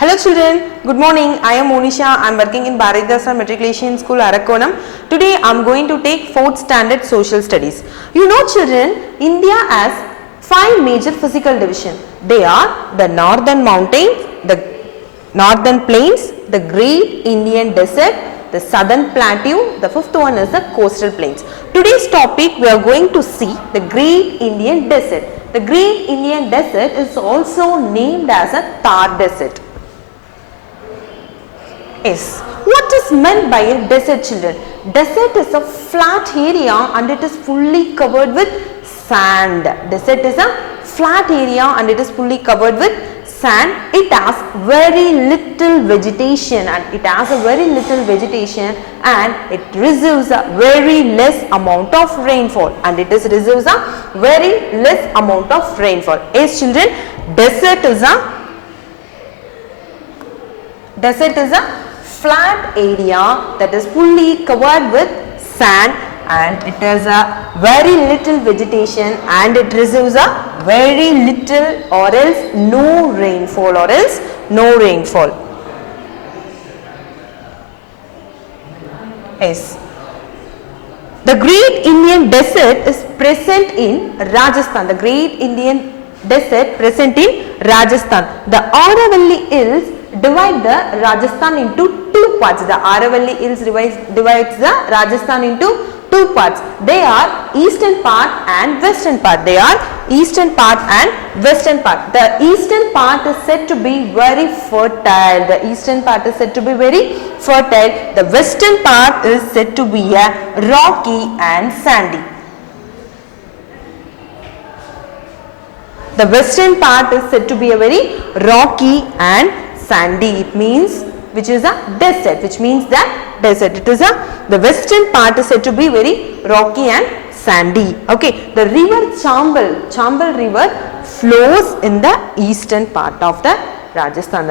Hello children, good morning. I am Monisha. I am working in Bharathidhasanar Matriculation School, Arakkonam. Today I am going to take 4th standard social studies. You know children, India has 5 major physical divisions. They are the northern mountains, the northern plains, the great Indian desert, the southern plateau, the 5th one is the coastal plains. Today's topic we are going to see the great Indian desert. The great Indian desert is also named as a Thar desert. Yes. What is meant by a desert, children? Desert is a flat area and it is fully covered with sand. Desert is a flat area and it is fully covered with sand. It has very little vegetation and it receives a very less amount of rainfall Yes children, desert is a flat area that is fully covered with sand and it has a very little vegetation and it receives a very little or else no rainfall Yes. The great Indian desert is present in Rajasthan. The great Indian desert present in Rajasthan. The Aravalli Hills divide the Rajasthan into 2 parts. The Aravalli Hills divides the Rajasthan into 2 parts. They are eastern part and western part. The eastern part is said to be very fertile. The western part is said to be rocky and sandy. The western part is said to be a very rocky and sandy. It means which is a desert, which means that desert. The western part is said to be very rocky and sandy. Okay, the river Chambal river flows in the eastern part of the Rajasthan.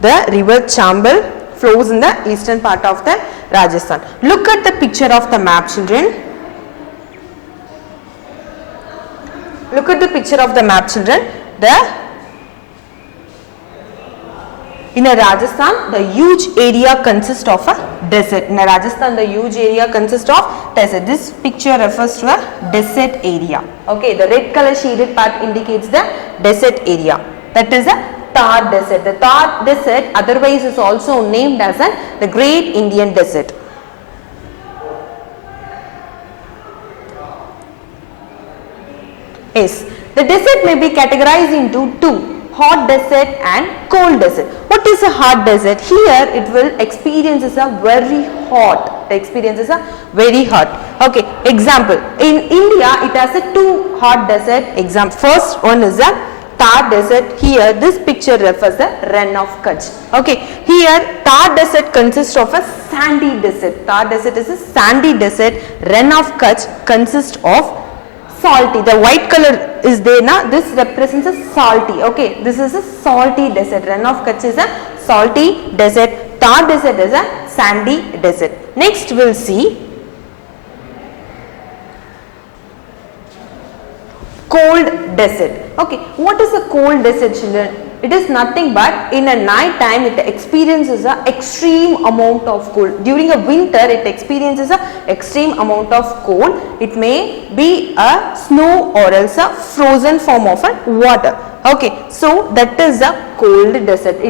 The river Chambal flows in the eastern part of the Rajasthan. Look at the picture of the map, children. In Rajasthan, the huge area consists of a desert. This picture refers to a desert area. Okay, the red color shaded part indicates the desert area. That is a Thar desert. The Thar desert otherwise is also named as the Great Indian Desert. Yes, the desert may be categorized into 2. Hot desert and cold desert. What is a hot desert? Here it will experience a very hot. Okay, example. In India it has a 2 hot desert. Example. First one is a Thar desert. Here this picture refers the Ren of Kutch. Okay, here Thar desert consists of a sandy desert. Thar desert is a sandy desert. Ren of Kutch consists of salty. The white color is there now. This represents a salty. Okay, this is a salty desert. Ren of Kutch is a salty desert. Thar desert is a sandy desert. Next we will see cold desert. Okay, what is a cold desert, children? It is nothing but in a night time it experiences a extreme amount of cold. During a winter it experiences a extreme amount of cold. It may be a snow or else a frozen form of a water. Okay, so that is a cold desert.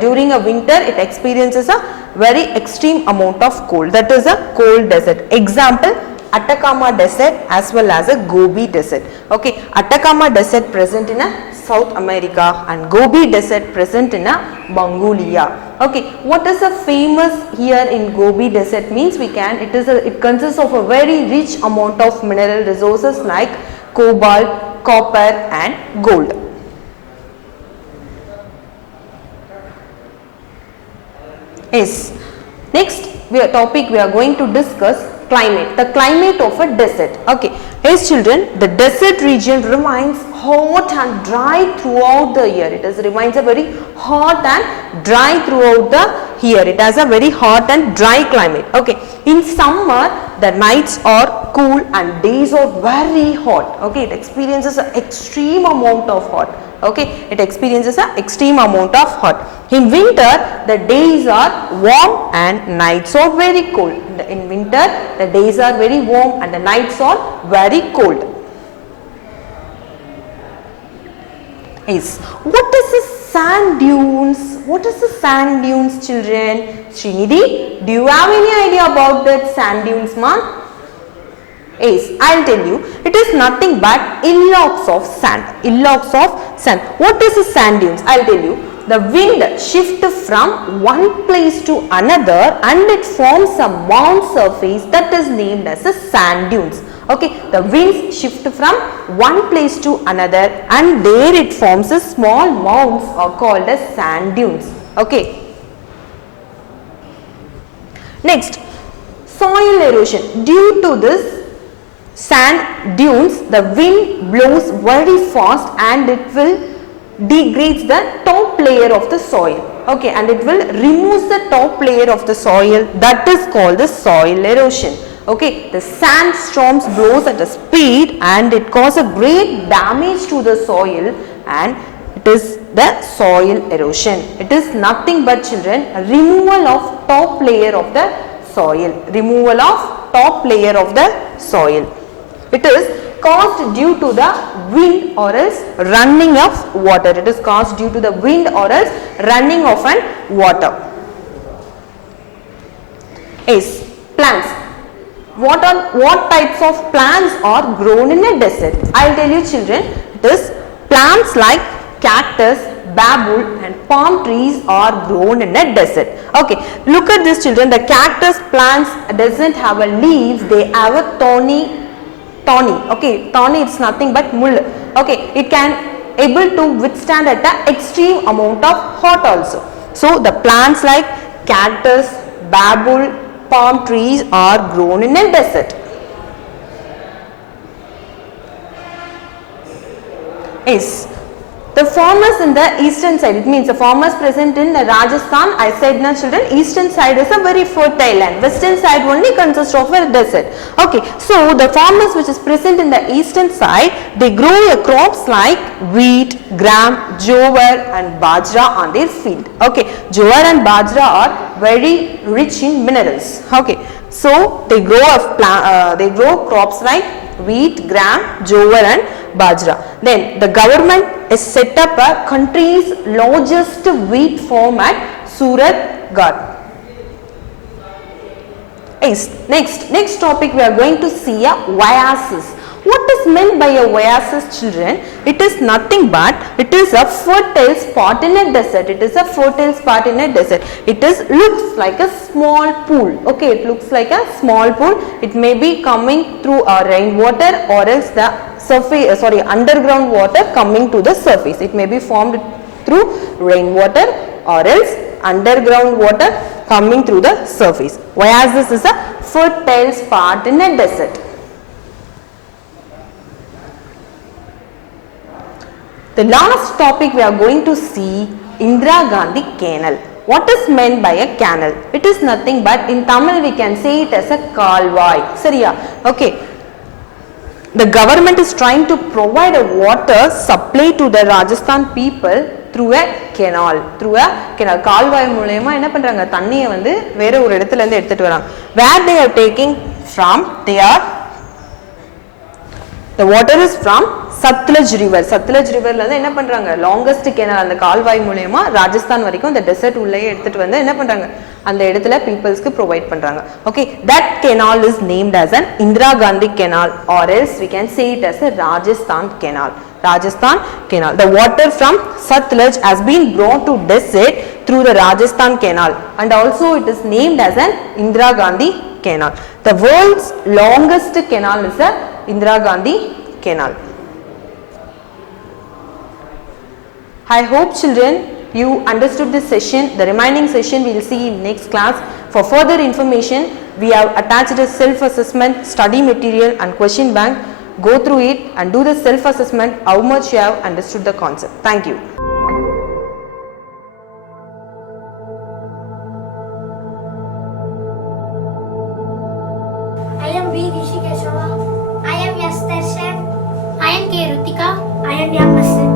During a winter it experiences a very extreme amount of cold. That is a cold desert. Example, Arakkonam desert as well as a Gobi desert. Okay, Arakkonam desert present in South America and Gobi desert present in Mongolia. Okay, what is a famous here in Gobi desert means it consists of a very rich amount of mineral resources like cobalt, copper and gold. Yes. Next topic we are going to discuss climate. The climate of a desert. Okay. Yes children, the desert region remains hot and dry throughout the year. Remains a very hot and dry throughout the year. It has a very hot and dry climate. Okay. In summer, the nights are cool and days are very hot. Okay. It experiences an extreme amount of hot. Okay, it experiences an extreme amount of hot. In winter, the days are warm and nights are very cold. In winter, the days are very warm and the nights are very cold. Yes. What is the sand dunes? What is the sand dunes, children? Srinidhi, do you have any idea about that sand dunes, ma? Yes, I will tell you. It is nothing but hillocks of sand. Hillocks of sand. What is the sand dunes? I will tell you. The wind shifts from one place to another and it forms a mound surface that is named as a sand dunes. Okay, the winds shift from one place to another and there it forms a small mounds are called as sand dunes. Okay. Next, soil erosion. Due to this sand dunes, the wind blows very fast and it will degrades the top layer of the soil. Okay, and it will remove the top layer of the soil, that is called the soil erosion. Okay, the sandstorms blows at a speed and it causes a great damage to the soil and it is the soil erosion. It is nothing but, children, a removal of top layer of the soil. Removal of top layer of the soil. It is caused due to the wind or else running of water. It is caused due to the wind or else running of an water. Yes, plants. What types of plants are grown in a desert? I will tell you, children. It is plants like cactus, bamboo and palm trees are grown in a desert. Okay, look at this, children. The cactus plants doesn't have a leaves, they have a thorny. Okay, thorny, it's nothing but mull. Okay, it can able to withstand at an extreme amount of hot also. So the plants like cactus, bamboo, palm trees are grown in a desert. Yes. The farmers in the eastern side, it means the farmers present in Rajasthan, I said na children, eastern side is a very fertile land, western side only consists of a desert. Okay, so the farmers which is present in the eastern side, they grow crops like wheat, gram, jowar and bajra on their field. Okay, jowar and bajra are very rich in minerals. Okay, so they grow crops like wheat, gram, jowar and bajra. Then the government is set up a country's largest wheat farm at Suratgarh. Next topic we are going to see a Yaxis. What is meant by a Yaxis, children? It is nothing but it is a fertile spot in a desert. It is a fertile spot in a desert. It looks like a small pool. Okay, it looks like a small pool. It may be coming through a rainwater or else the underground water coming to the surface. It may be formed through rainwater or else underground water coming through the surface. Yaxis is a fertile spot in a desert. The last topic we are going to see, Indira Gandhi Canal. What is meant by a canal? It is nothing but in Tamil we can say it as a kalvai. Seriya? Okay. The government is trying to provide a water supply to the Rajasthan people through a canal. கால்வாய் மூலமா என்ன பண்றாங்க, தண்ணியை வந்து வேற ஒரு இடத்துல இருந்து எடுத்துட்டு வராங்க. Where they are taking from, the water is from Satluj river. Satluj riverல வந்து என்ன பண்றாங்க, longest canal அந்த கால்வாய் மூலமா ராஜஸ்தான் வரைக்கும் அந்த டெசர்ட் உள்ளே எடுத்துட்டு வந்து என்ன பண்றாங்க, அந்த இடத்துல peoplesக்கு provide பண்றாங்க. Okay, that canal is named as an Indira Gandhi canal or else we can say it as a Rajasthan canal. Rajasthan canal. The water from Satluj has been brought to desert through the Rajasthan canal and also it is named as an Indira Gandhi canal. The world's longest canal is the Indira Gandhi canal. I hope, children, you understood this session. The remaining session we will see in next class. For further information, we have attached a self-assessment, study material and question bank. Go through it and do the self-assessment how much you have understood the concept. Thank you. I am B. Rishikeshava. I am S. Darshan. I am K. Rutika. I am M. Masin.